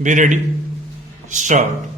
Be ready. Start.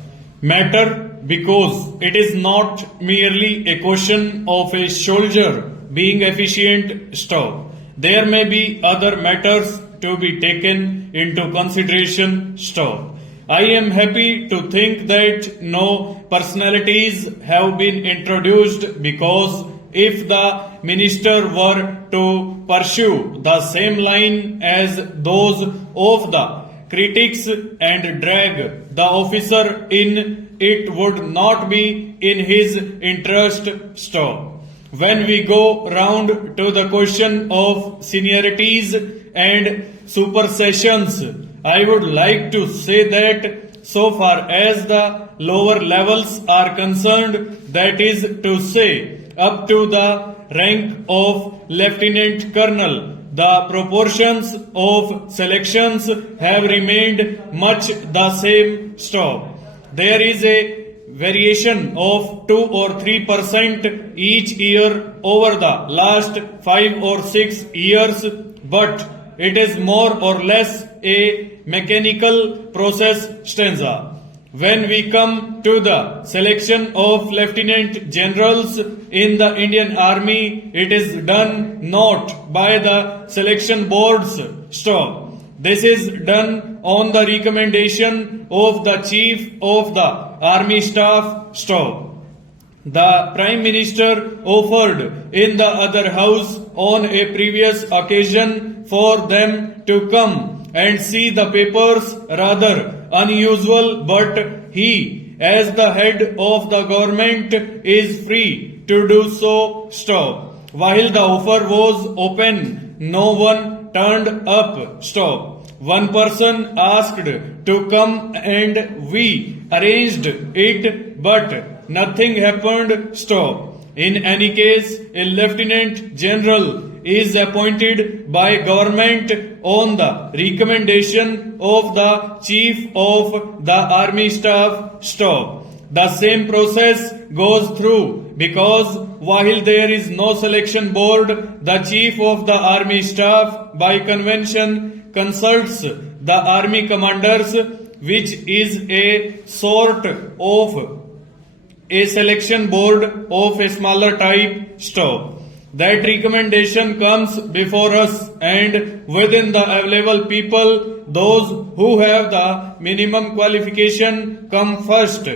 Matter because it is not merely a question of a soldier being efficient. Stop. There may be other matters to be taken into consideration. Stop. I am happy to think that no personalities have been introduced because if the minister were to pursue the same line as those of the critics and drag the officer in, it would not be in his interest. Stop. When we go round to the question of seniorities and supersessions, I would like to say that so far as the lower levels are concerned, that is to say, up to the rank of lieutenant colonel, the proportions of selections have remained much the same. Stop. There is a variation of 2 or 3% each year over the last 5 or 6 years, but it is more or less a mechanical process. Stanza. When we come to the selection of lieutenant generals in the Indian Army, it is done not by the selection boards. Stop. This is done on the recommendation of the Chief of the Army Staff. Stop. The Prime Minister offered in the other house on a previous occasion for them to come and see the papers, rather unusual, but he, as the head of the government, is free to do so. Stop. While the offer was open, no one turned up. Stop. One person asked to come and we arranged it, but nothing happened. Stop. In any case, a lieutenant general is appointed by government on the recommendation of the Chief of the Army Staff. Stop. The same process goes through because while there is no selection board, the Chief of the Army Staff by convention consults the army commanders, which is a sort of a selection board of a smaller type. Stop. That recommendation comes before us, and within the available people, those who have the minimum qualification come first.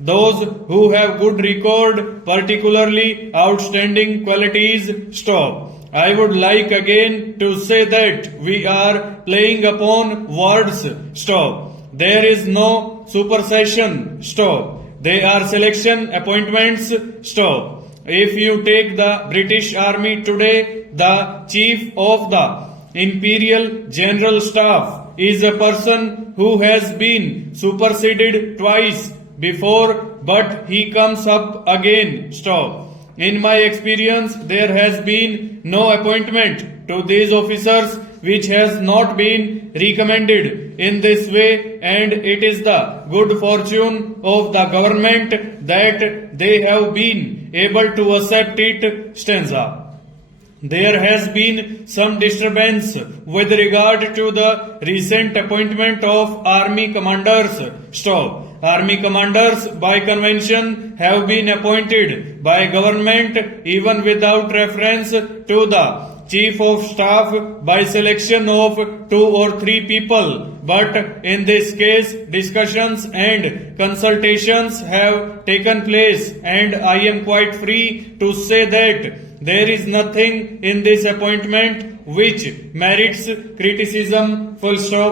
Those who have good record, particularly outstanding qualities. Stop. I would like again to say that we are playing upon words. Stop. There is no supersession. Stop. They are selection appointments. Stop. If you take the British Army today, the Chief of the Imperial General Staff is a person who has been superseded twice before, but he comes up again. Stop. In my experience, there has been no appointment to these officers which has not been recommended in this way, and it is the good fortune of the government that they have been able to accept it. Stanza. There has been some disturbance with regard to the recent appointment of army commanders. Stop. Army commanders by convention have been appointed by government even without reference to the Chief of Staff by selection of 2 or 3 people. But in this case, discussions and consultations have taken place, and I am quite free to say that there is nothing in this appointment which merits criticism. Full stop.